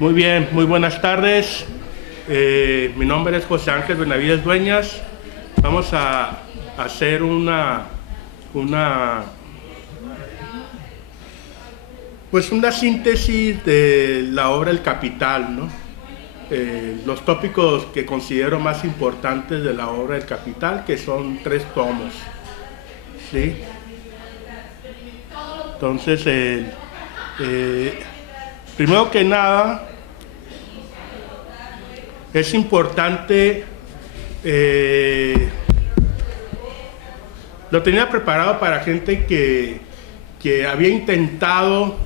Muy bien, muy buenas tardes. Mi nombre es José Ángel Benavides Dueñas. Vamos a hacer una síntesis de la obra El Capital, ¿no? Los tópicos que considero más importantes de la obra El Capital, que son 3 tomos, ¿sí? Entonces, primero que nada, es importante, lo tenía preparado para gente que había intentado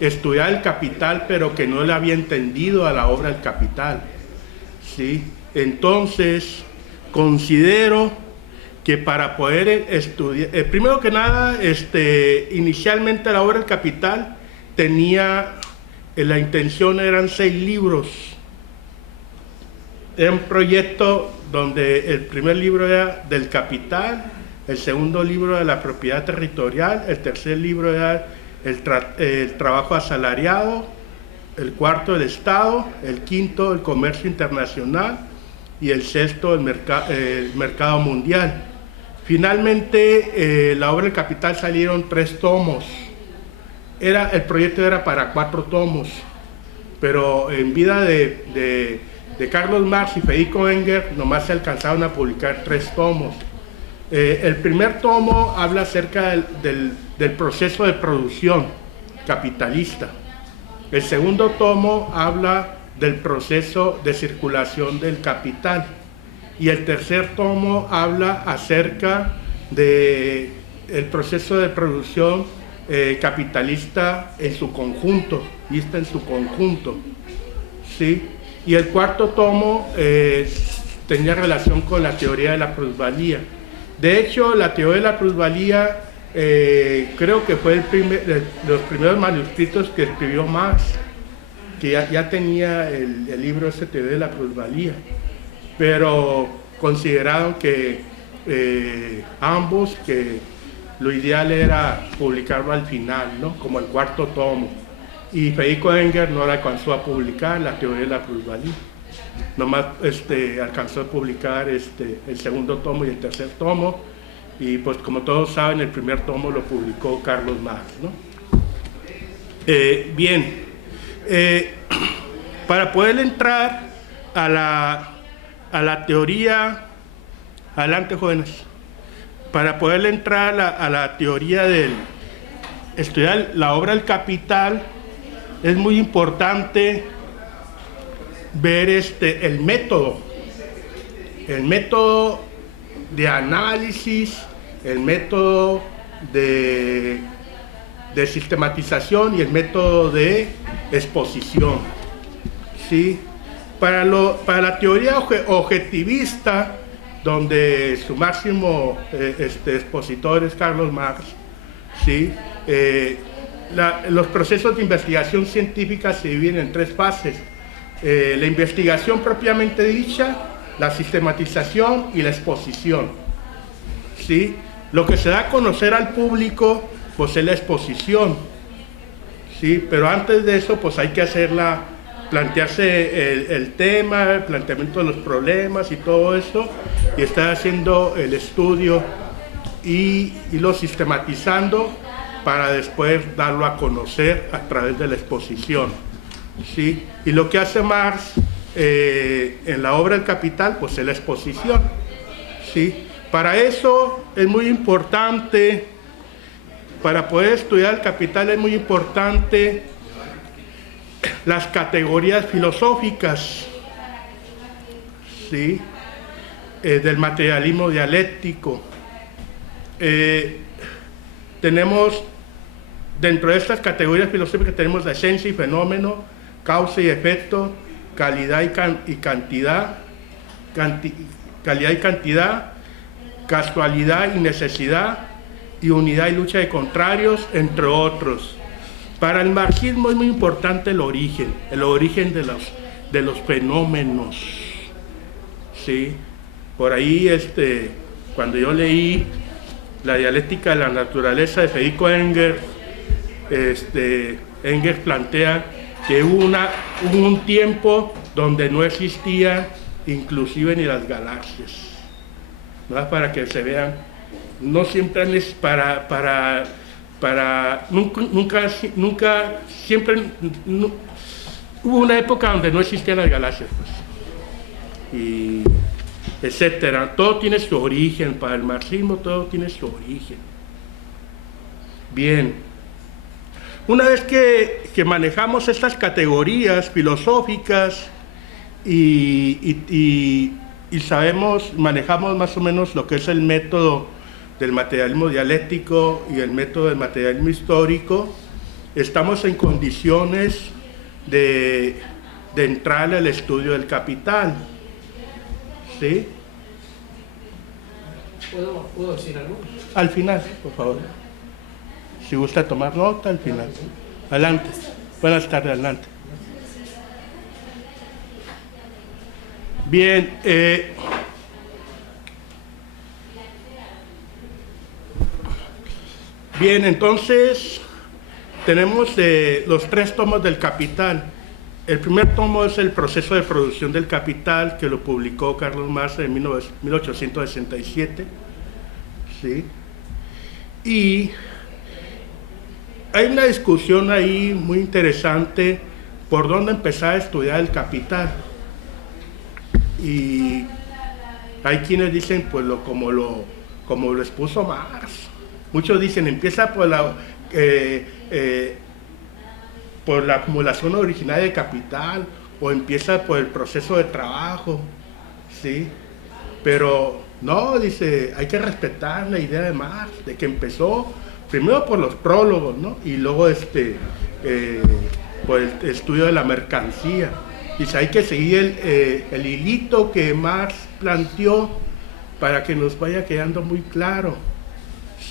estudiar El Capital, pero que no le había entendido a la obra El Capital, ¿sí? Entonces, considero que para poder estudiar, primero que nada, inicialmente la obra El Capital tenía, la intención eran 6 libros. Era un proyecto donde el primer libro era del capital, el segundo libro de la propiedad territorial, el tercer libro era el trabajo asalariado, el cuarto el Estado, el quinto el comercio internacional y el sexto el mercado mundial. Finalmente, la obra del Capital salieron 3 tomos. El proyecto era para 4 tomos, pero en vida de Carlos Marx y Federico Engels nomás se alcanzaron a publicar 3 tomos. El primer tomo habla acerca del proceso de producción capitalista. El segundo tomo habla del proceso de circulación del capital. Y el tercer tomo habla acerca del proceso de producción capitalista en su conjunto, vista en su conjunto, ¿sí? Y el cuarto tomo tenía relación con la teoría de la plusvalía. De hecho, la teoría de la plusvalía creo que fue los primeros manuscritos que escribió Marx, que ya tenía el libro ese, teoría de la plusvalía, pero consideraron que ambos, que lo ideal era publicarlo al final, ¿no? Como el cuarto tomo. Y Federico Engels no la alcanzó a publicar, la teoría de la plusvalía. Nomás alcanzó a publicar el segundo tomo y el tercer tomo. Y pues como todos saben, el primer tomo lo publicó Carlos Marx, ¿no? Bien, para poder entrar a la teoría, adelante jóvenes, para poder entrar a la teoría del estudiar la obra del Capital, es muy importante ver el método de análisis, el método de sistematización y el método de exposición, ¿sí? Para la teoría objetivista, donde su máximo expositor es Carlos Marx, ¿sí? Los procesos de investigación científica se dividen en 3 fases. La investigación propiamente dicha, la sistematización y la exposición, ¿sí? Lo que se da a conocer al público, pues es la exposición, ¿sí? Pero antes de eso, pues hay que plantearse el tema, el planteamiento de los problemas y todo eso, y estar haciendo el estudio y lo sistematizando para después darlo a conocer a través de la exposición, ¿sí? Y lo que hace Marx en la obra El Capital, pues es la exposición, ¿sí? Para eso es muy importante, para poder estudiar El Capital es muy importante las categorías filosóficas, ¿sí? Del materialismo dialéctico. Tenemos, dentro de estas categorías filosóficas, tenemos la esencia y fenómeno, causa y efecto, calidad y cantidad, casualidad y necesidad, y unidad y lucha de contrarios, entre otros. Para el marxismo es muy importante el origen de los fenómenos, ¿sí? Por ahí, cuando yo leí La dialéctica de la naturaleza de Federico Engels, Engels plantea que hubo un tiempo donde no existían inclusive ni las galaxias, ¿no? Para que se vean, no siempre es nunca, siempre, hubo una época donde no existían las galaxias, pues, y etcétera. Todo tiene su origen, para el marxismo todo tiene su origen. Bien, una vez que manejamos estas categorías filosóficas y sabemos, manejamos más o menos lo que es el método del materialismo dialéctico y el método del materialismo histórico, estamos en condiciones de entrar al estudio del capital. ¿Sí? ¿Puedo decir algo? Al final, por favor. Si gusta tomar nota, al final. Adelante. Buenas tardes, adelante. Bien, bien, entonces tenemos los 3 tomos del Capital. El primer tomo es el proceso de producción del capital, que lo publicó Carlos Marx en 1867. ¿Sí? Y hay una discusión ahí muy interesante por dónde empezar a estudiar el capital. Y hay quienes dicen, pues, como lo expuso Marx. Muchos dicen, empieza por la acumulación originaria de capital, o empieza por el proceso de trabajo, ¿sí? Pero no, dice, hay que respetar la idea de Marx, de que empezó primero por los prólogos, ¿no? Y luego por el estudio de la mercancía. Dice, hay que seguir el hilito que Marx planteó para que nos vaya quedando muy claro,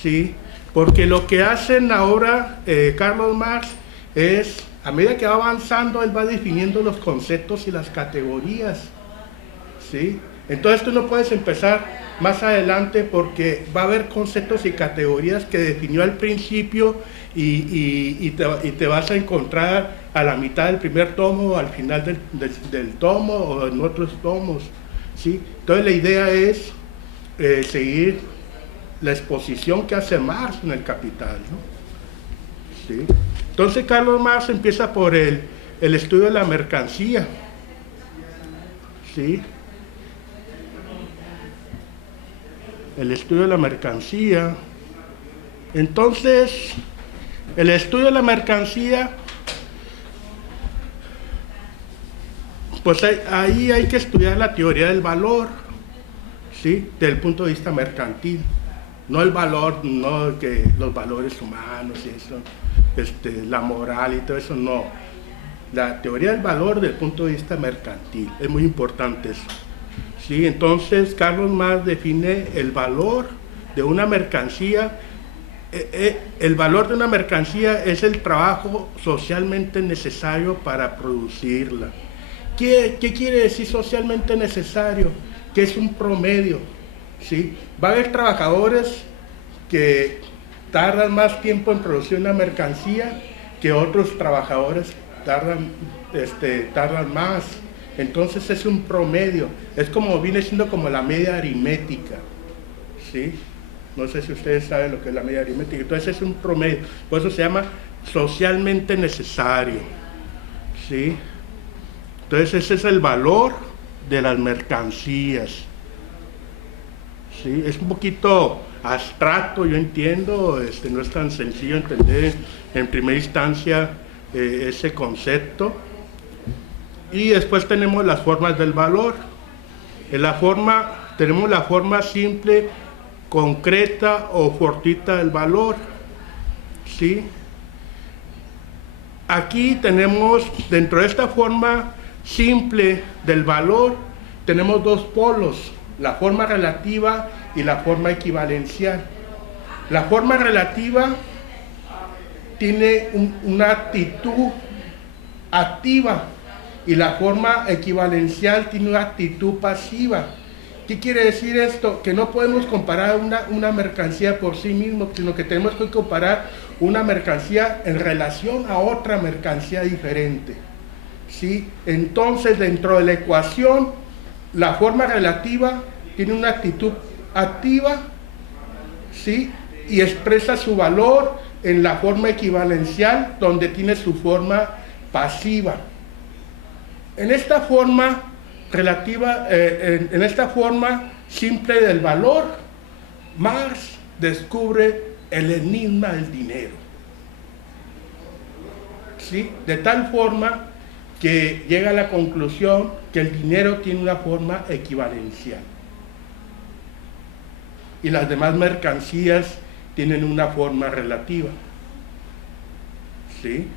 ¿sí? Porque lo que hacen ahora Carlos Marx es, a medida que va avanzando, él va definiendo los conceptos y las categorías, ¿sí? Entonces tú no puedes empezar más adelante porque va a haber conceptos y categorías que definió al principio y te vas a encontrar a la mitad del primer tomo o al final del tomo o en otros tomos, ¿sí? Entonces la idea es seguir la exposición que hace Marx en el Capital, ¿no? ¿Sí? Entonces Carlos Marx empieza por el estudio de la mercancía, ¿sí? El estudio de la mercancía. Entonces, el estudio de la mercancía, pues ahí hay que estudiar la teoría del valor, ¿sí? Desde el punto de vista mercantil. No el valor, no que los valores humanos y eso, la moral y todo eso, no. La teoría del valor desde el punto de vista mercantil, es muy importante eso. Sí, entonces Carlos Marx define el valor de una mercancía. El valor de una mercancía es el trabajo socialmente necesario para producirla. ¿Qué quiere decir socialmente necesario? Que es un promedio, ¿sí? Va a haber trabajadores que tardan más tiempo en producir una mercancía que otros trabajadores tardan más. Entonces es un promedio, viene siendo como la media aritmética, ¿sí? No sé si ustedes saben lo que es la media aritmética. Entonces es un promedio, por eso se llama socialmente necesario, ¿sí? Entonces ese es el valor de las mercancías, ¿sí? Es un poquito abstracto, yo entiendo, no es tan sencillo entender en primera instancia ese concepto. Y después tenemos las formas del valor. Tenemos la forma simple, concreta o fortuita del valor, ¿sí? Aquí tenemos, dentro de esta forma simple del valor, tenemos 2 polos, la forma relativa y la forma equivalencial. La forma relativa tiene una actitud activa, y la forma equivalencial tiene una actitud pasiva. ¿Qué quiere decir esto? Que no podemos comparar una mercancía por sí mismo, sino que tenemos que comparar una mercancía en relación a otra mercancía diferente. ¿sí? Entonces, dentro de la ecuación, la forma relativa tiene una actitud activa, ¿sí? Y expresa su valor en la forma equivalencial, donde tiene su forma pasiva. En esta forma relativa, en esta forma simple del valor, Marx descubre el enigma del dinero, ¿sí? De tal forma que llega a la conclusión que el dinero tiene una forma equivalencial y las demás mercancías tienen una forma relativa, ¿sí?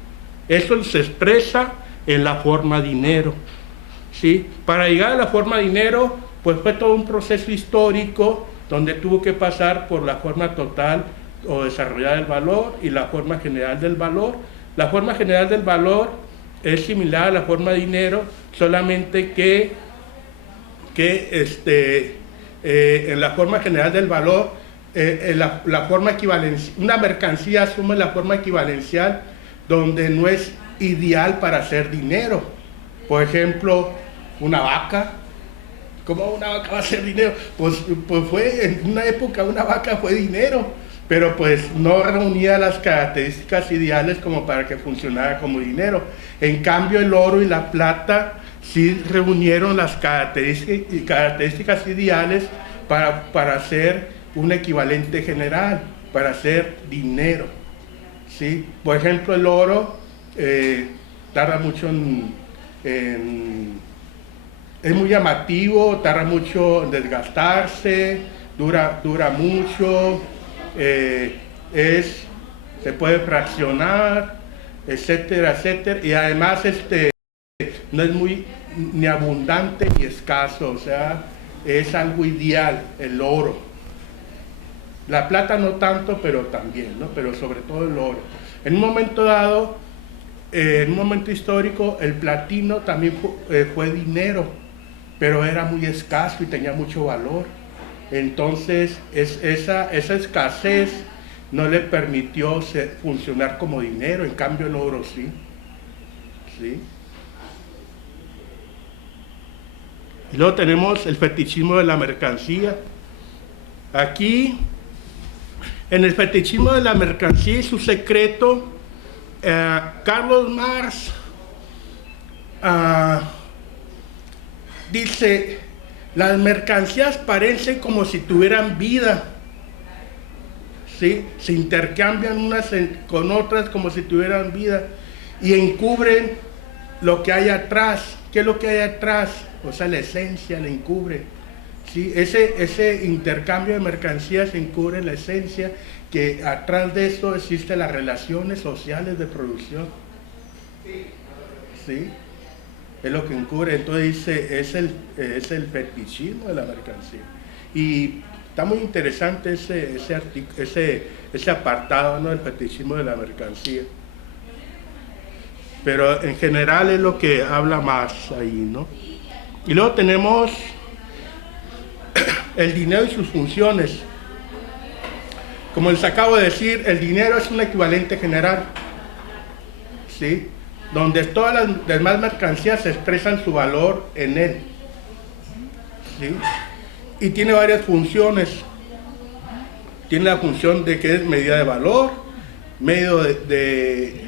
Eso se expresa en la forma dinero, ¿sí? Para llegar a la forma dinero, pues fue todo un proceso histórico donde tuvo que pasar por la forma total o desarrollada del valor y la forma general del valor. La forma general del valor es similar a la forma dinero, solamente que en la forma general del valor, la forma equivalencial, una mercancía asume la forma equivalencial donde no es ideal para hacer dinero. Por ejemplo, una vaca. ¿Cómo una vaca va a ser dinero? Pues fue, en una época una vaca fue dinero, pero pues no reunía las características ideales como para que funcionara como dinero. En cambio, el oro y la plata sí reunieron las características ideales para ser un equivalente general, para ser dinero, ¿sí? Por ejemplo, el oro tarda mucho es muy llamativo, tarda mucho en desgastarse, dura mucho, se puede fraccionar, etcétera, etcétera, y además no es muy ni abundante ni escaso, o sea, es algo ideal el oro. La plata no tanto, pero también, ¿no? Pero sobre todo el oro. En un momento dado, en un momento histórico, el platino también fue dinero, pero era muy escaso y tenía mucho valor. Entonces, esa escasez no le permitió funcionar como dinero, en cambio el oro sí. ¿Sí? Y luego tenemos el fetichismo de la mercancía. Aquí, en el fetichismo de la mercancía y su secreto, Carlos Marx dice, las mercancías parecen como si tuvieran vida, ¿sí? Se intercambian unas con otras como si tuvieran vida y encubren lo que hay atrás. ¿Qué es lo que hay atrás? O sea, la esencia la encubre, ¿sí? Ese intercambio de mercancías encubre la esencia, que atrás de esto existen las relaciones sociales de producción, ¿sí? Es lo que encubre. Entonces dice, es el fetichismo de la mercancía. Y está muy interesante ese apartado, ¿no? El fetichismo de la mercancía. Pero en general es lo que habla más ahí, ¿no? Y luego tenemos el dinero y sus funciones. Como les acabo de decir, el dinero es un equivalente general, ¿sí? Donde todas las demás mercancías expresan su valor en él, ¿sí? Y tiene varias funciones. Tiene la función de que es medida de valor, medio de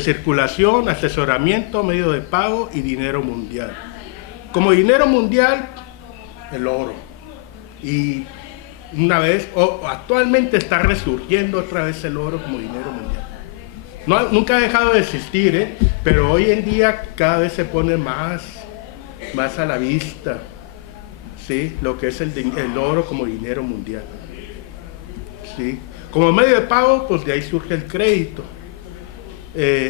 circulación, asesoramiento, medio de pago y dinero mundial. Como dinero mundial, el oro. Y actualmente está resurgiendo otra vez el oro como dinero mundial. Nunca ha dejado de existir, pero hoy en día cada vez se pone más a la vista, ¿sí? Lo que es el oro como dinero mundial, ¿sí? Como medio de pago, pues de ahí surge el crédito.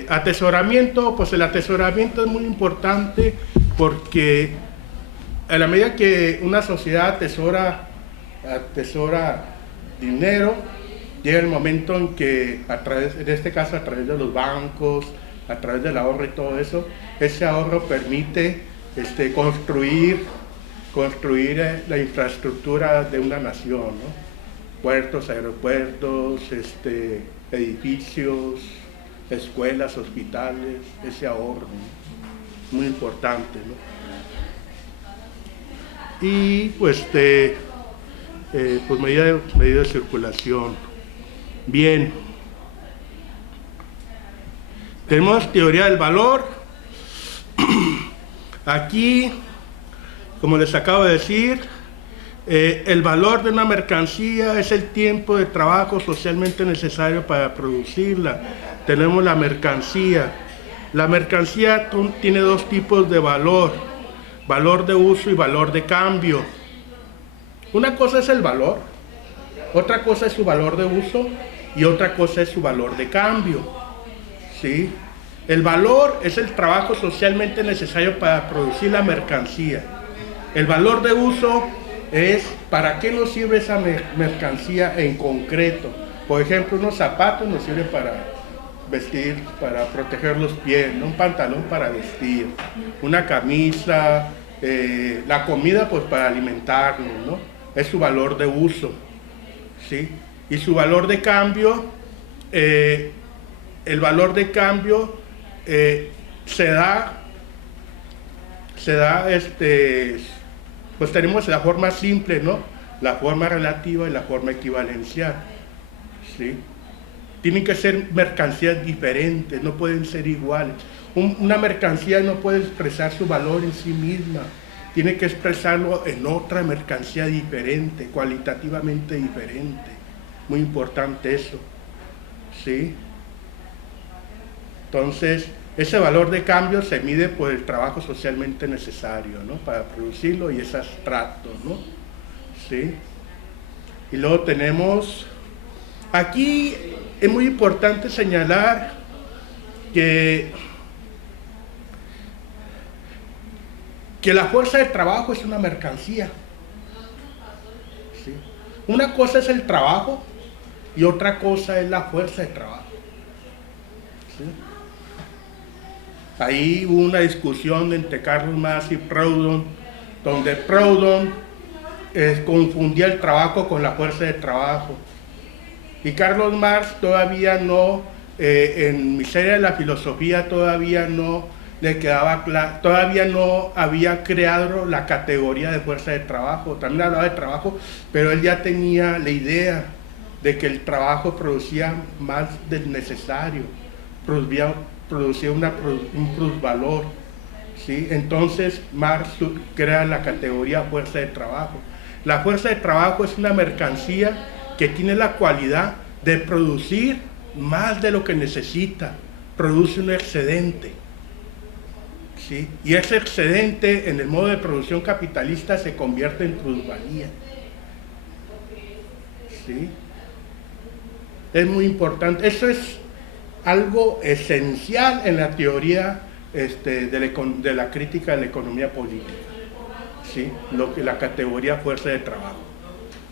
Atesoramiento, pues el atesoramiento es muy importante porque a la medida que una sociedad atesora dinero, llega el momento en que en este caso a través de los bancos, a través del ahorro y todo eso, ese ahorro permite construir la infraestructura de una nación, ¿no? Puertos, aeropuertos, edificios, escuelas, hospitales, ese ahorro, ¿no? muy importante, ¿no? Y pues pues medida de circulación. Bien, tenemos teoría del valor. Aquí, como les acabo de decir, el valor de una mercancía es el tiempo de trabajo socialmente necesario para producirla. Tenemos la mercancía. La mercancía tiene dos tipos de valor: valor de uso y valor de cambio. Una cosa es el valor, otra cosa es su valor de uso y otra cosa es su valor de cambio, ¿sí? El valor es el trabajo socialmente necesario para producir la mercancía. El valor de uso es para qué nos sirve esa mercancía en concreto. Por ejemplo, unos zapatos nos sirven para vestir, para proteger los pies, ¿no? Un pantalón para vestir, una camisa, la comida pues para alimentarnos, ¿no? Es su valor de uso, ¿sí? Y su valor de cambio, el valor de cambio se da pues tenemos la forma simple, ¿no? La forma relativa y la forma equivalencial, ¿sí? Tienen que ser mercancías diferentes, no pueden ser iguales. Una mercancía no puede expresar su valor en sí misma, tiene que expresarlo en otra mercancía diferente, cualitativamente diferente. Muy importante eso, ¿sí? Entonces, ese valor de cambio se mide por el trabajo socialmente necesario, ¿no? Para producirlo, y es abstracto, ¿no? ¿Sí? Y luego tenemos, aquí es muy importante señalar que la fuerza de trabajo es una mercancía, ¿sí? Una cosa es el trabajo y otra cosa es la fuerza de trabajo, ¿sí? Ahí hubo una discusión entre Karl Marx y Proudhon, donde Proudhon confundía el trabajo con la fuerza de trabajo. Y Karl Marx todavía no, en Miseria de la Filosofía, todavía no le quedaba claro, todavía no había creado la categoría de fuerza de trabajo. También hablaba de trabajo, pero él ya tenía la idea de que el trabajo producía más del necesario, producía un plusvalor, ¿sí? Entonces Marx crea la categoría fuerza de trabajo. La fuerza de trabajo es una mercancía que tiene la cualidad de producir más de lo que necesita, produce un excedente, ¿sí? Y ese excedente en el modo de producción capitalista se convierte en plusvalía, ¿sí? Es muy importante, eso es algo esencial en la teoría de la crítica de la economía política, ¿sí? La categoría fuerza de trabajo.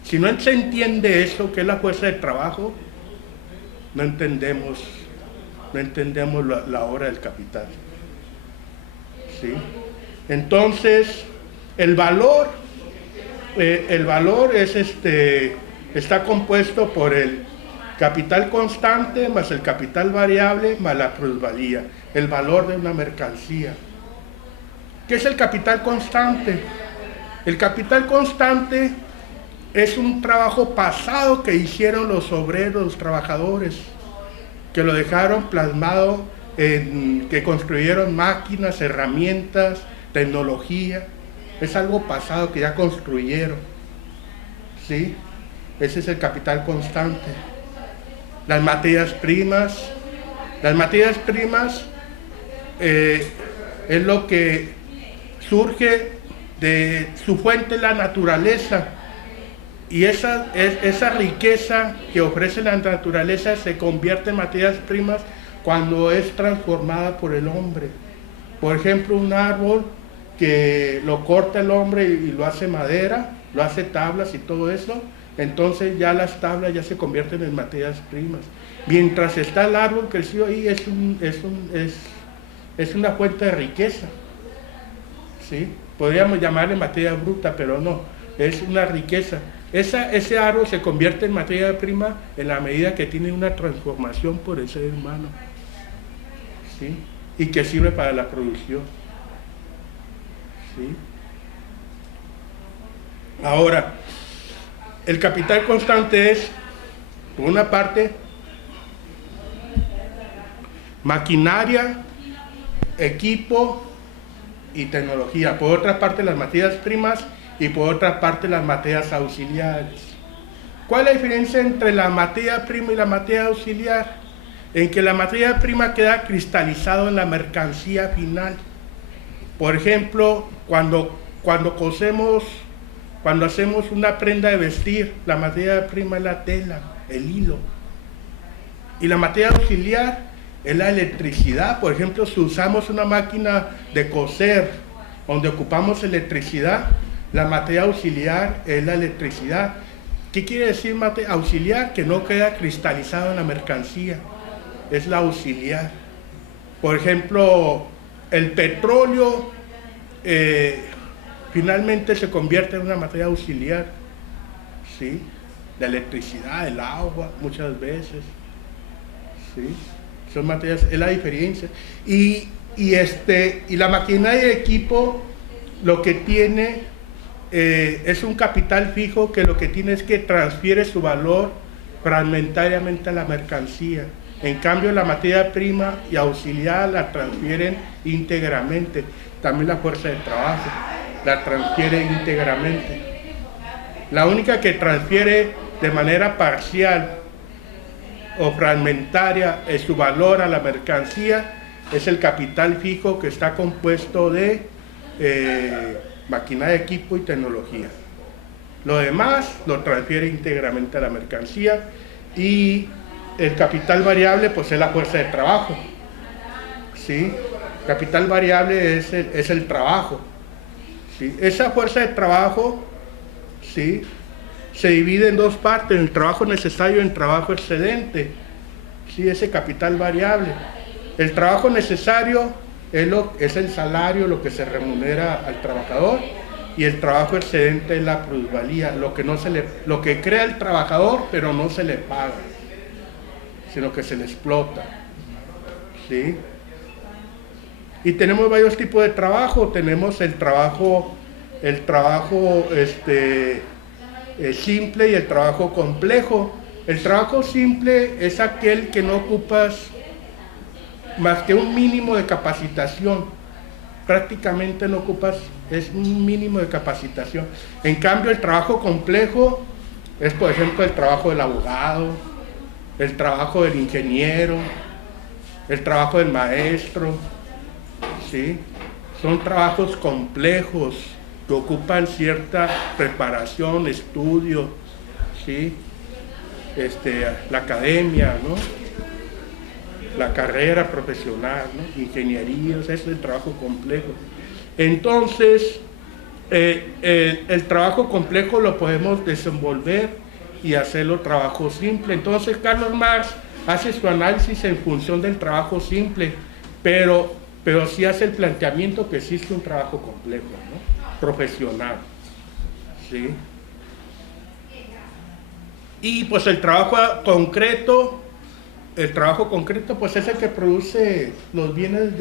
Si no se entiende eso, que es la fuerza de trabajo, no entendemos la obra del capital, ¿sí? Entonces, el valor está compuesto por el capital constante más el capital variable más la plusvalía, el valor de una mercancía. ¿Qué es el capital constante? El capital constante es un trabajo pasado que hicieron los obreros, los trabajadores, que lo dejaron plasmado que construyeron máquinas, herramientas, tecnología. Es algo pasado que ya construyeron, ¿sí? Ese es el capital constante. Las materias primas es lo que surge de su fuente, la naturaleza, y esa riqueza que ofrece la naturaleza se convierte en materias primas cuando es transformada por el hombre. Por ejemplo, un árbol que lo corta el hombre y lo hace madera, lo hace tablas y todo eso, entonces ya las tablas ya se convierten en materias primas. Mientras está el árbol crecido ahí, es una fuente de riqueza, ¿sí? Podríamos llamarle materia bruta, pero no, es una riqueza. Ese árbol se convierte en materia prima en la medida que tiene una transformación por el ser humano, ¿sí? Y que sirve para la producción. ¿sí? Ahora, el capital constante es, por una parte, maquinaria, equipo y tecnología. Por otra parte, las materias primas y por otra parte, las materias auxiliares. ¿Cuál es la diferencia entre la materia prima y la materia auxiliar? En que la materia prima queda cristalizado en la mercancía final. Por ejemplo, cuando hacemos una prenda de vestir, la materia prima es la tela, el hilo. Y la materia auxiliar es la electricidad. Por ejemplo, si usamos una máquina de coser donde ocupamos electricidad, la materia auxiliar es la electricidad. ¿Qué quiere decir materia auxiliar? Que no queda cristalizado en la mercancía. Es la auxiliar. Por ejemplo, el petróleo finalmente se convierte en una materia auxiliar, ¿sí? La electricidad, el agua, muchas veces, ¿sí? Son materias, es la diferencia. Y la maquinaria de equipo lo que tiene es un capital fijo que lo que tiene es que transfiere su valor fragmentariamente a la mercancía. En cambio, la materia prima y auxiliar la transfieren íntegramente. También la fuerza de trabajo la transfiere íntegramente. La única que transfiere de manera parcial o fragmentaria su valor a la mercancía es el capital fijo, que está compuesto de maquinaria, equipo y tecnología. Lo demás lo transfiere íntegramente a la mercancía. Y el capital variable pues es la fuerza de trabajo, ¿sí? Capital variable es el trabajo, ¿sí? Esa fuerza de trabajo, ¿sí?, se divide en dos partes: el trabajo necesario y el trabajo excedente, ¿sí? Ese capital variable. El trabajo necesario es el salario, lo que se remunera al trabajador, y el trabajo excedente es la plusvalía, lo que crea el trabajador pero no se le paga, sino que se le explota, ¿sí? Y tenemos varios tipos de trabajo. Tenemos el trabajo simple y el trabajo complejo. El trabajo simple es aquel que no ocupas más que un mínimo de capacitación. Prácticamente no ocupas, es un mínimo de capacitación. En cambio, el trabajo complejo es, por ejemplo, el trabajo del abogado, el trabajo del ingeniero, el trabajo del maestro, ¿sí? Son trabajos complejos que ocupan cierta preparación, estudio, ¿sí? La academia, ¿no? La carrera profesional, ¿no? Ingeniería, ese es el trabajo complejo. Entonces, el trabajo complejo lo podemos desenvolver y hacerlo trabajo simple. Entonces, Carlos Marx hace su análisis en función del trabajo simple, pero sí hace el planteamiento que existe un trabajo complejo, ¿no?, profesional, ¿sí? Y pues el trabajo concreto pues es el que produce los bienes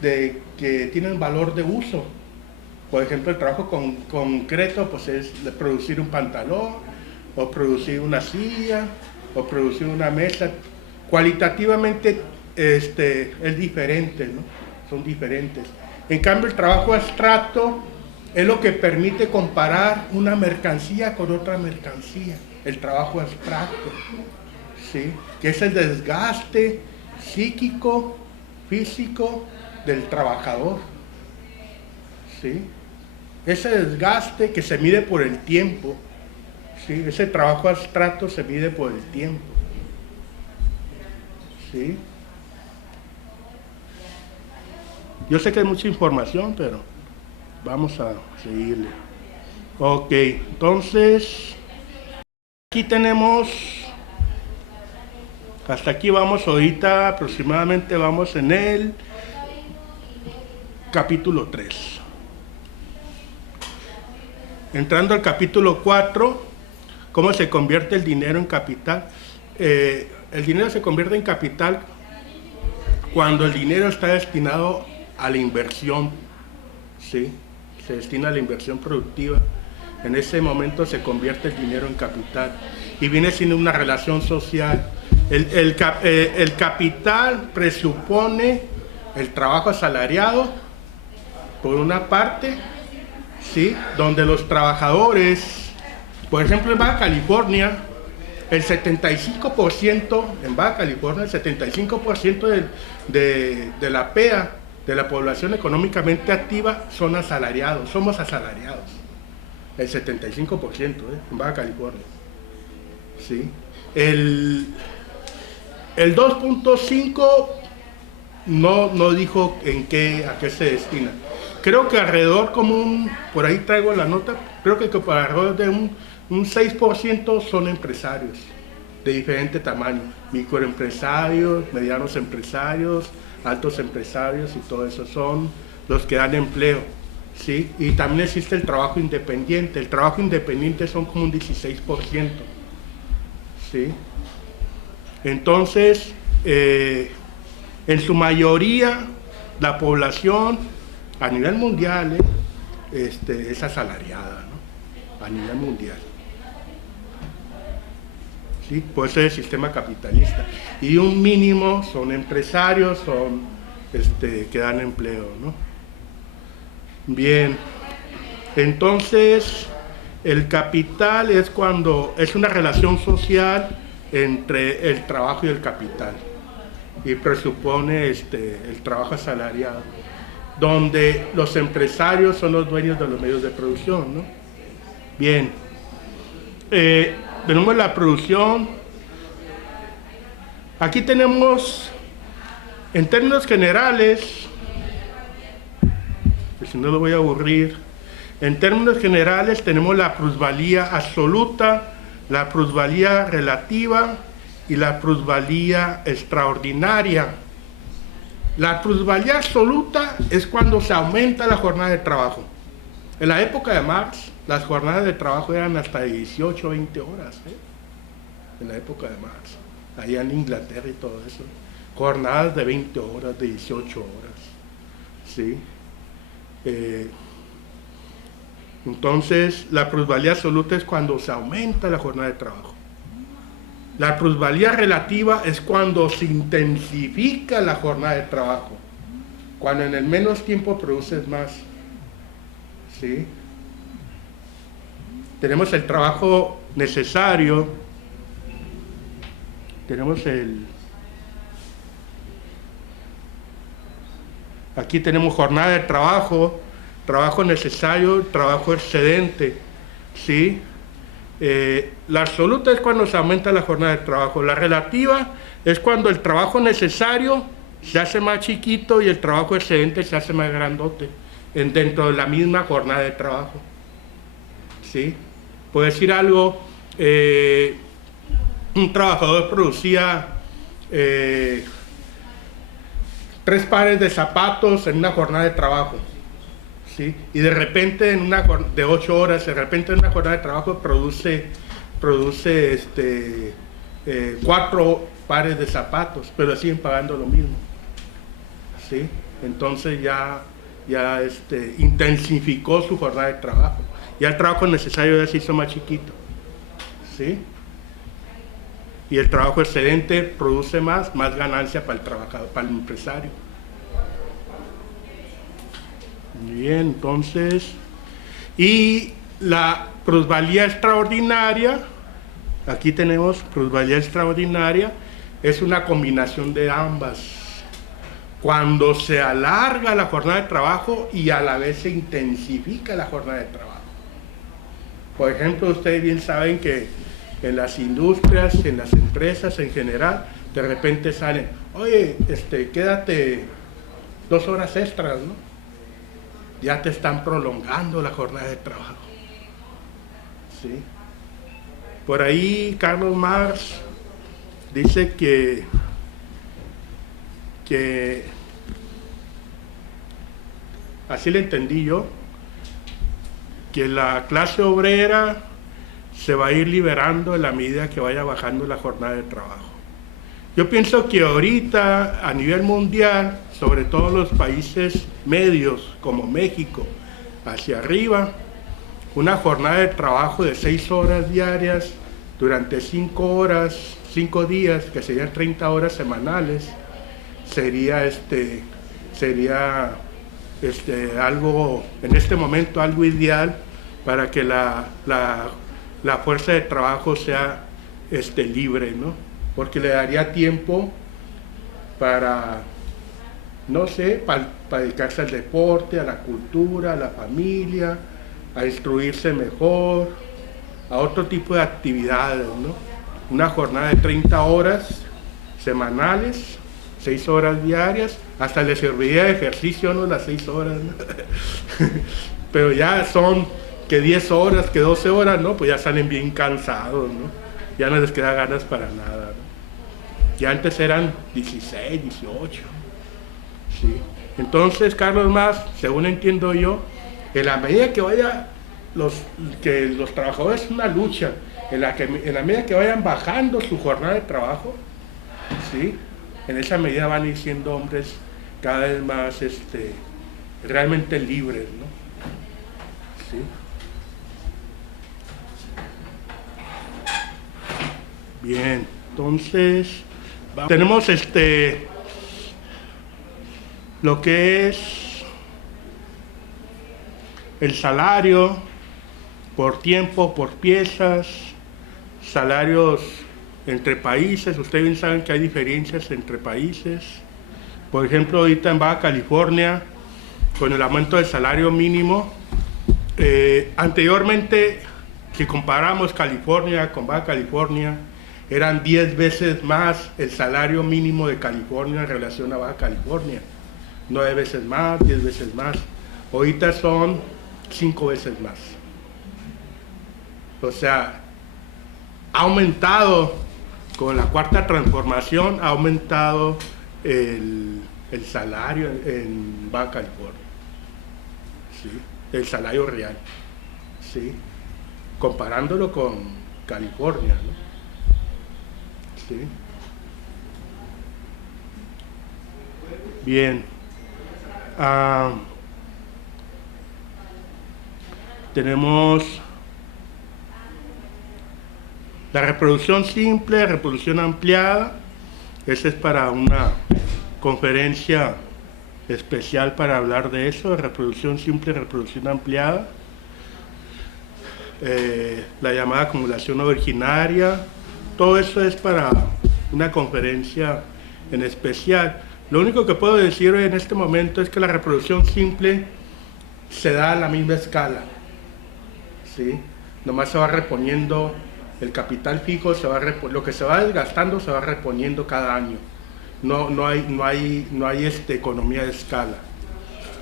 que tienen valor de uso. Por ejemplo, el trabajo concreto pues es producir un pantalón, o producir una silla, o producir una mesa. Cualitativamente es diferente, ¿no? Son diferentes. En cambio, el trabajo abstracto es lo que permite comparar una mercancía con otra mercancía. El trabajo abstracto, ¿sí?, que es el desgaste psíquico, físico del trabajador, ¿sí? Ese desgaste que se mide por el tiempo, ¿sí? Ese trabajo abstracto se mide por el tiempo, ¿sí? Yo sé que hay mucha información, pero vamos a seguirle. Ok, entonces aquí tenemos, hasta aquí vamos ahorita, aproximadamente vamos en el capítulo 3. Entrando al capítulo 4, ¿cómo se convierte el dinero en capital? El dinero se convierte en capital cuando el dinero está destinado a la inversión, ¿sí? se destina a la inversión productiva, en ese momento se convierte el dinero en capital y viene siendo una relación social. El capital presupone el trabajo asalariado, por una parte, ¿sí? Donde los trabajadores, por ejemplo en Baja California, el 75%, en Baja California, el 75% de la PEA, de la población económicamente activa, son asalariados, somos asalariados. El 75%, en Baja California. ¿Sí? El 2.5 no dijo a qué se destina. Creo que alrededor por ahí traigo la nota, creo que por alrededor de un 6% son empresarios de diferente tamaño, microempresarios, medianos empresarios, altos empresarios y todo eso son los que dan empleo, ¿sí? Y también existe el trabajo independiente. El trabajo independiente son como un 16%, ¿sí? Entonces, en su mayoría, la población a nivel mundial es asalariada, ¿no? A nivel mundial. ¿Sí? Por eso es el sistema capitalista. Y un mínimo son empresarios, que dan empleo, ¿no? Bien, entonces el capital es una relación social entre el trabajo y el capital y presupone el trabajo asalariado, donde los empresarios son los dueños de los medios de producción, ¿no? Bien, tenemos la producción. Aquí tenemos, en términos generales, que si no lo voy a aburrir, en términos generales tenemos la plusvalía absoluta, la plusvalía relativa y la plusvalía extraordinaria. La plusvalía absoluta es cuando se aumenta la jornada de trabajo. En la época de Marx, las jornadas de trabajo eran hasta de 18 o 20 horas, en la época de Marx, allá en Inglaterra y todo eso. Jornadas de 20 horas, de 18 horas, ¿sí? Entonces, la plusvalía absoluta es cuando se aumenta la jornada de trabajo. La plusvalía relativa es cuando se intensifica la jornada de trabajo, cuando en el menos tiempo produces más, ¿sí? Tenemos el trabajo necesario, tenemos aquí tenemos jornada de trabajo, trabajo necesario, trabajo excedente, ¿sí? La absoluta es cuando se aumenta la jornada de trabajo. La relativa es cuando el trabajo necesario se hace más chiquito y el trabajo excedente se hace más grandote dentro de la misma jornada de trabajo, ¿sí? Por decir algo, un trabajador producía 3 pares de zapatos en una jornada de trabajo, ¿sí? Y de repente de 8 horas, de repente en una jornada de trabajo produce 4 pares de zapatos, pero siguen pagando lo mismo, ¿sí? Entonces ya intensificó su jornada de trabajo. Ya el trabajo necesario ya se hizo más chiquito, ¿sí? Y el trabajo excedente produce más ganancia para el trabajador, para el empresario. Bien, entonces, y la plusvalía extraordinaria, aquí tenemos plusvalía extraordinaria, es una combinación de ambas. Cuando se alarga la jornada de trabajo y a la vez se intensifica la jornada de trabajo. Por ejemplo, ustedes bien saben que en las industrias, en las empresas en general, de repente salen, oye, quédate 2 horas extras, ¿no? Ya te están prolongando la jornada de trabajo, ¿sí? Por ahí Carlos Marx dice que así le entendí yo, que la clase obrera se va a ir liberando en la medida que vaya bajando la jornada de trabajo. Yo pienso que ahorita a nivel mundial, sobre todo los países medios como México, hacia arriba. Una jornada de trabajo de 6 horas diarias durante 5 horas, 5 días, que serían 30 horas semanales, sería algo, en este momento, algo ideal para que la fuerza de trabajo sea libre, ¿no? Porque le daría tiempo para, no sé, para dedicarse al deporte, a la cultura, a la familia, a instruirse mejor, a otro tipo de actividades, ¿no? Una jornada de 30 horas semanales, 6 horas diarias, hasta le serviría de ejercicio, ¿no? Las 6 horas, ¿no? Pero ya son que 10 horas, que 12 horas, ¿no? Pues ya salen bien cansados, ¿no? Ya no les queda ganas para nada, ¿no? Ya antes eran 16, 18, ¿sí? Entonces, Carlos Marx, según entiendo yo, en la medida que vaya que los trabajadores, es una lucha, en la medida que vayan bajando su jornada de trabajo, ¿sí? En esa medida van a ir siendo hombres cada vez más realmente libres, ¿no? ¿Sí? Bien, entonces tenemos lo que es el salario por tiempo, por piezas, salarios entre países. Ustedes bien saben que hay diferencias entre países. Por ejemplo, ahorita en Baja California, con el aumento del salario mínimo, anteriormente, si comparamos California con Baja California, eran 10 veces más el salario mínimo de California en relación a Baja California. 9 veces más, 10 veces más. Ahorita son 5 veces más. O sea, ha aumentado, con la cuarta transformación, ha aumentado el salario en Baja California. ¿Sí? El salario real. ¿Sí? Comparándolo con California, ¿no? ¿Sí? Bien. Tenemos la reproducción simple, reproducción ampliada. Esa es para una conferencia especial para hablar de eso, reproducción simple, reproducción ampliada. La llamada acumulación originaria. Todo eso es para una conferencia en especial. Lo único que puedo decir en este momento es que la reproducción simple se da a la misma escala, ¿sí? Nomás se va reponiendo el capital fijo, lo que se va desgastando se va reponiendo cada año. No hay economía de escala,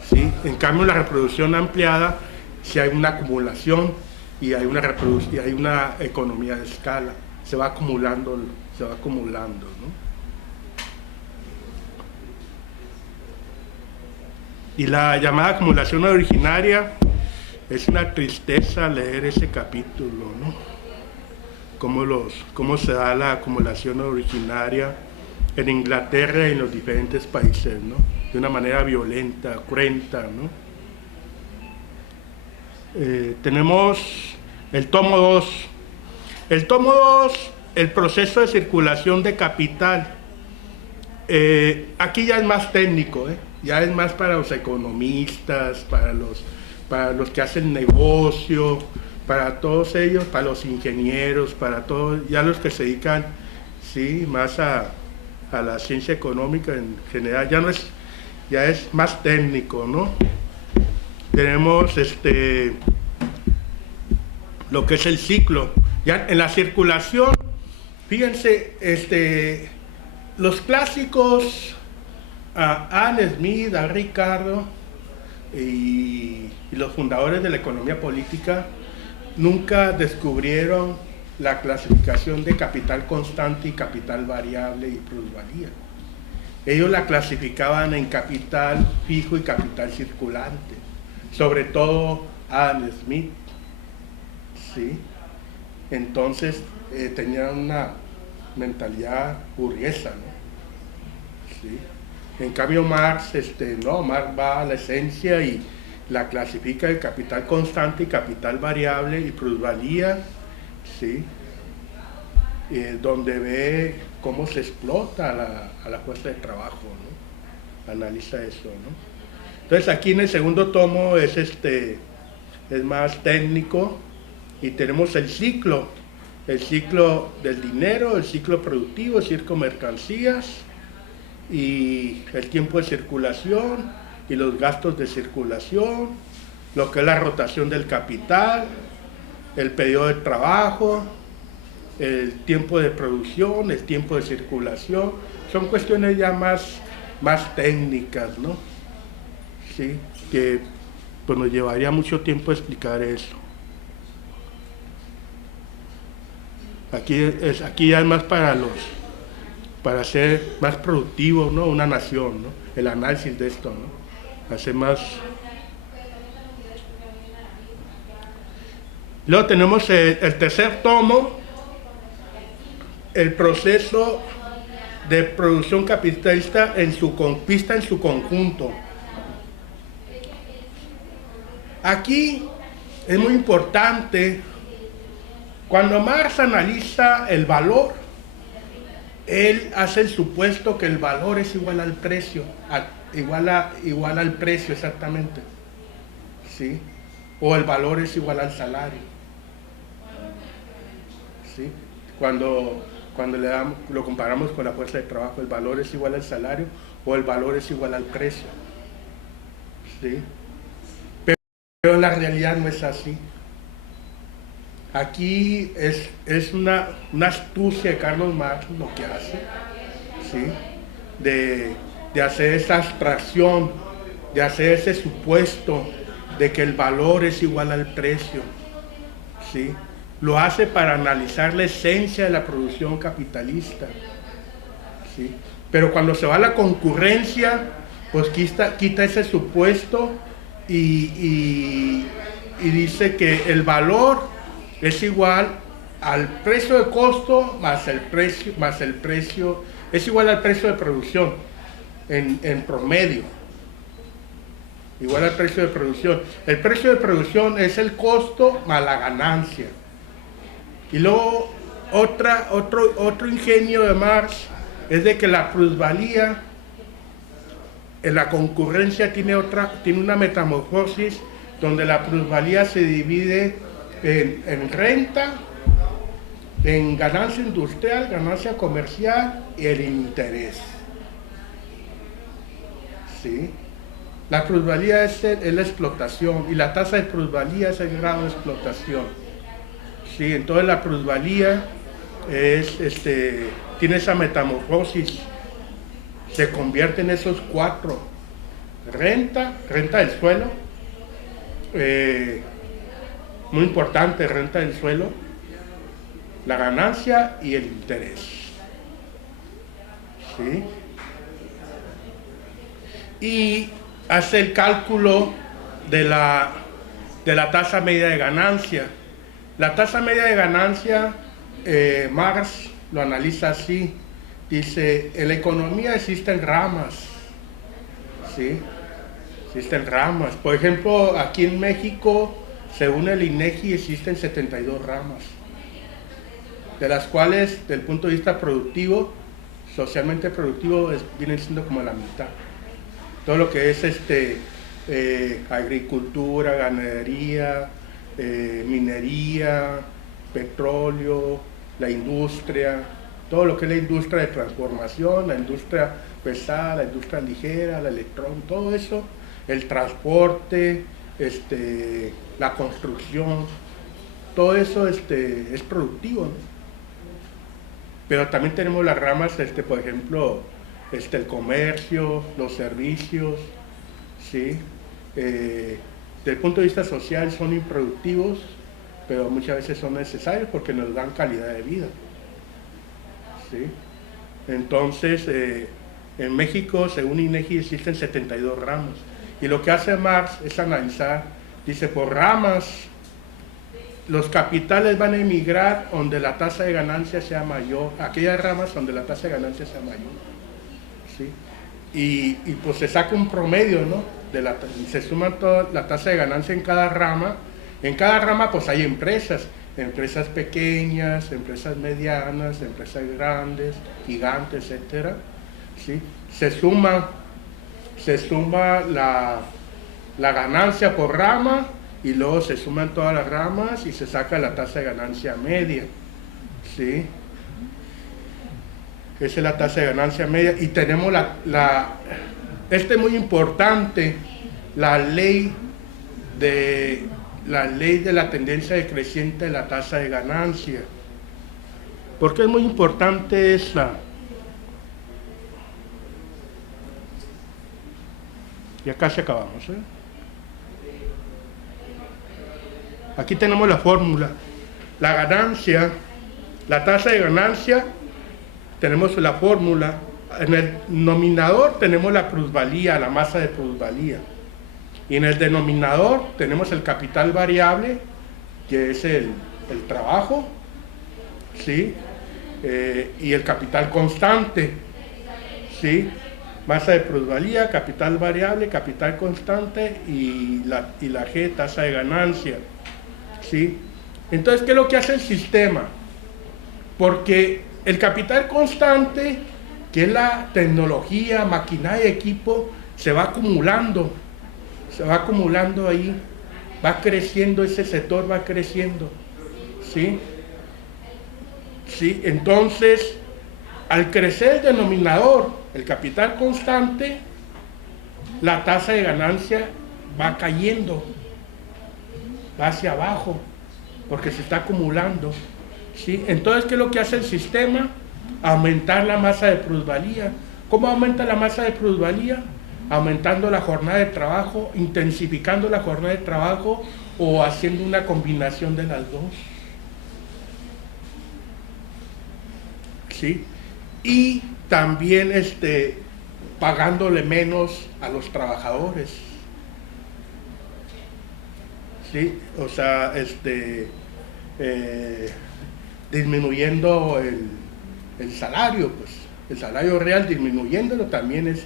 ¿sí? En cambio, la reproducción ampliada, si hay una acumulación y hay una economía de escala, se va acumulando, ¿no? Y la llamada acumulación originaria, es una tristeza leer ese capítulo, ¿no? Cómo se da la acumulación originaria en Inglaterra y en los diferentes países, ¿no? De una manera violenta, cruenta, ¿no? Tenemos el tomo 2. El tomo 2, el proceso de circulación de capital. Aquí ya es más técnico, ya es más para los economistas, para los que hacen negocio, para todos ellos, para los ingenieros, para todos, ya los que se dedican, sí, más a la ciencia económica en general, ya es más técnico, ¿no? Tenemos lo que es el ciclo. Ya en la circulación, fíjense, los clásicos, a Adam Smith, a Ricardo y los fundadores de la economía política nunca descubrieron la clasificación de capital constante y capital variable y plusvalía. Ellos la clasificaban en capital fijo y capital circulante, sobre todo Adam Smith, ¿sí? Entonces tenían una mentalidad burguesa, ¿no? ¿Sí? En cambio Marx, Marx va a la esencia y la clasifica en capital constante y capital variable y plusvalía, ¿sí? Donde ve cómo se explota a la fuerza de trabajo, ¿no? Analiza eso, ¿no? Entonces aquí en el segundo tomo es más técnico y tenemos el ciclo del dinero, el ciclo productivo, el ciclo mercancías y el tiempo de circulación y los gastos de circulación, lo que es la rotación del capital, el periodo de trabajo, el tiempo de producción, el tiempo de circulación, son cuestiones ya más técnicas, ¿no? Sí, que pues nos llevaría mucho tiempo explicar eso. Aquí ya es más para ser más productivo, ¿no? Una nación, ¿no? El análisis de esto, ¿no? Hacer más. Luego tenemos el tercer tomo, el proceso de producción capitalista en su conquista en su conjunto. Aquí es muy importante, cuando Marx analiza el valor, él hace el supuesto que el valor es igual al precio, igual al precio exactamente, ¿sí? O el valor es igual al salario, ¿sí? Cuando lo comparamos con la fuerza de trabajo, el valor es igual al salario o el valor es igual al precio, ¿sí? Pero la realidad no es así. Aquí es una astucia de Carlos Marx lo que hace, ¿sí? De hacer esa abstracción, de hacer ese supuesto de que el valor es igual al precio, ¿sí? Lo hace para analizar la esencia de la producción capitalista, ¿sí? Pero cuando se va a la concurrencia, pues quita ese supuesto y dice que el valor es igual al precio de costo más el precio, es igual al precio de producción en promedio, igual al precio de producción. El precio de producción es el costo más la ganancia. Y luego otro ingenio de Marx es de que la plusvalía en la concurrencia tiene una metamorfosis donde la plusvalía se divide en renta, en ganancia industrial, ganancia comercial y el interés, ¿sí? La plusvalía es la explotación y la tasa de plusvalía es el grado de explotación, ¿sí? Entonces la plusvalía tiene esa metamorfosis, se convierte en esos cuatro: renta del suelo, muy importante, renta del suelo, la ganancia y el interés, ¿sí? Y hace el cálculo de la tasa media de ganancia. La tasa media de ganancia, Marx lo analiza así, dice: en la economía existen ramas, ¿sí? Existen ramas. Por ejemplo, aquí en México, según el INEGI, existen 72 ramas, de las cuales, desde el punto de vista productivo, socialmente productivo, vienen siendo como la mitad. Todo lo que es agricultura, ganadería, minería, petróleo, la industria, todo lo que es la industria de transformación, la industria pesada, la industria ligera, la electrónica, todo eso, el transporte, la construcción, todo eso es productivo, ¿no? Pero también tenemos las ramas, por ejemplo, el comercio, los servicios, ¿sí? Desde el punto de vista social son improductivos, pero muchas veces son necesarios porque nos dan calidad de vida, ¿sí? Entonces, en México, según INEGI, existen 72 ramas. Y lo que hace Marx es analizar, dice, por ramas, los capitales van a emigrar donde la tasa de ganancia sea mayor, aquellas ramas donde la tasa de ganancia sea mayor, ¿sí? Y pues se saca un promedio, ¿no? se suman toda la tasa de ganancia en cada rama. En cada rama pues hay empresas pequeñas, empresas medianas, empresas grandes, gigantes, etcétera, ¿sí? Se suma la ganancia por rama y luego se suman todas las ramas y se saca la tasa de ganancia media, ¿sí? Esa es la tasa de ganancia media. Y tenemos este es muy importante, la ley de la tendencia decreciente de la tasa de ganancia. ¿Por qué es muy importante esa? Ya casi acabamos, ¿eh? Aquí tenemos la fórmula. La ganancia, la tasa de ganancia, tenemos la fórmula. En el nominador tenemos la plusvalía, la masa de plusvalía. Y en el denominador tenemos el capital variable, que es el trabajo, ¿sí? Y el capital constante, ¿sí? Masa de plusvalía, capital variable, capital constante y la G, tasa de ganancia, ¿sí? Entonces, ¿qué es lo que hace el sistema? Porque el capital constante, que es la tecnología, maquinaria y equipo, se va acumulando ahí, va creciendo, ese sector va creciendo, ¿sí? ¿Sí? Entonces, al crecer el denominador, el capital constante, la tasa de ganancia va cayendo, va hacia abajo, porque se está acumulando, ¿sí? Entonces, ¿qué es lo que hace el sistema? Aumentar la masa de plusvalía. ¿Cómo aumenta la masa de plusvalía? Aumentando la jornada de trabajo, intensificando la jornada de trabajo o haciendo una combinación de las dos, ¿sí? Y también pagándole menos a los trabajadores, ¿sí? O sea, disminuyendo el salario, pues, el salario real, disminuyéndolo también,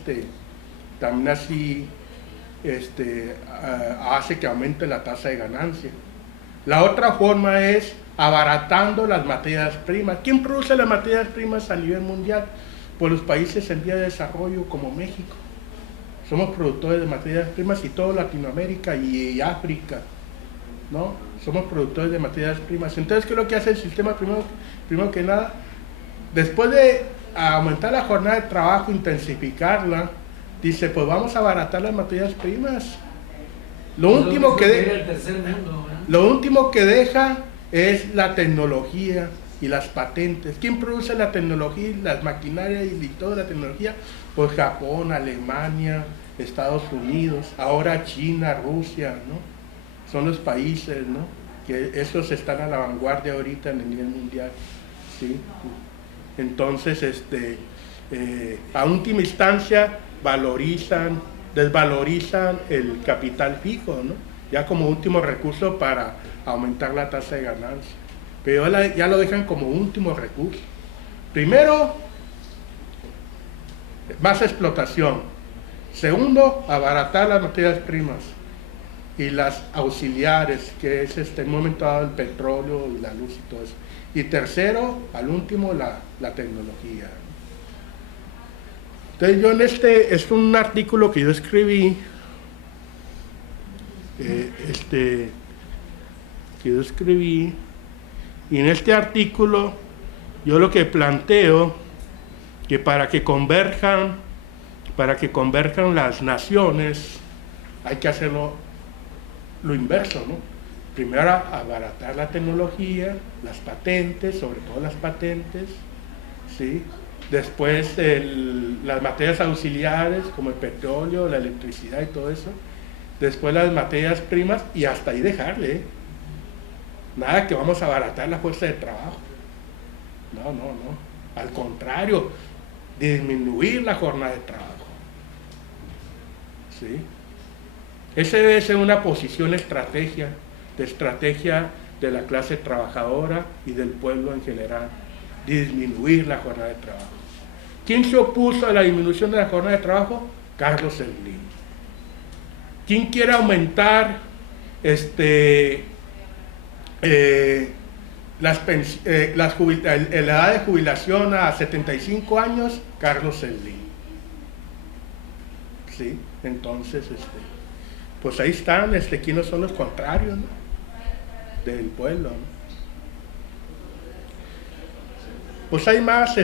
también así hace que aumente la tasa de ganancia. La otra forma es abaratando las materias primas. ¿Quién produce las materias primas a nivel mundial? Pues los países en vía de desarrollo como México. Somos productores de materias primas y toda Latinoamérica y África, ¿no? Somos productores de materias primas. Entonces, ¿qué es lo que hace el sistema? Primero que nada, después de aumentar la jornada de trabajo, intensificarla, dice, pues vamos a abaratar las materias primas. Lo último que deja es la tecnología y las patentes. ¿Quién produce la tecnología y las maquinarias y toda la tecnología? Pues Japón, Alemania, Estados Unidos, ahora China, Rusia, ¿no? Son los países, ¿no? Que esos están a la vanguardia ahorita en el nivel mundial, ¿sí? Entonces, a última instancia, desvalorizan el capital fijo, ¿no? Ya como último recurso para aumentar la tasa de ganancia. Pero ya lo dejan como último recurso. Primero, más explotación. Segundo, abaratar las materias primas y las auxiliares, que es en un momento dado el petróleo y la luz y todo eso. Y tercero, al último, la tecnología. Entonces yo es un artículo que yo escribí, y en este artículo yo lo que planteo que para que converjan las naciones hay que hacerlo lo inverso, ¿no? Primero abaratar la tecnología, las patentes, sobre todo las patentes, ¿sí? Después las materias auxiliares como el petróleo, la electricidad y todo eso. Después las materias primas y hasta ahí dejarle, ¿eh? Nada que vamos a abaratar la fuerza de trabajo. No. Al contrario, disminuir la jornada de trabajo. ¿Sí? Esa debe ser una posición estrategia de la clase trabajadora y del pueblo en general. Disminuir la jornada de trabajo. ¿Quién se opuso a la disminución de la jornada de trabajo? Carlos Slim. ¿Quién quiere aumentar la edad de jubilación a 75 años? Carlos Slim. ¿Sí? Entonces, pues ahí están, ¿quiénes son los contrarios, ¿no? Del pueblo, ¿no? Pues hay más,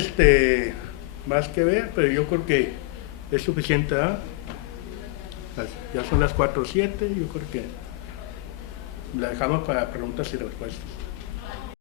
más que ver, pero yo creo que es suficiente, ¿verdad? Ya son las 4:07, yo creo que la dejamos para preguntas y respuestas.